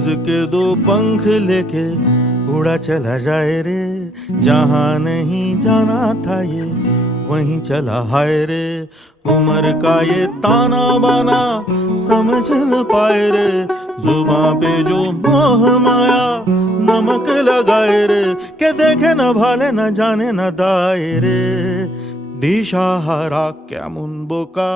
परवाज के दो पंख लेके उड़ा चला जाए रे, जहां नहीं जाना था ये वहीं चला हाय रे। उम्र का ये ताना बाना समझ न पाए रे, जुबां पे जो मोह माया नमक लगाए रे, के देखे न भाले न जाने न दाए रे। दिशाहारा केमन बोका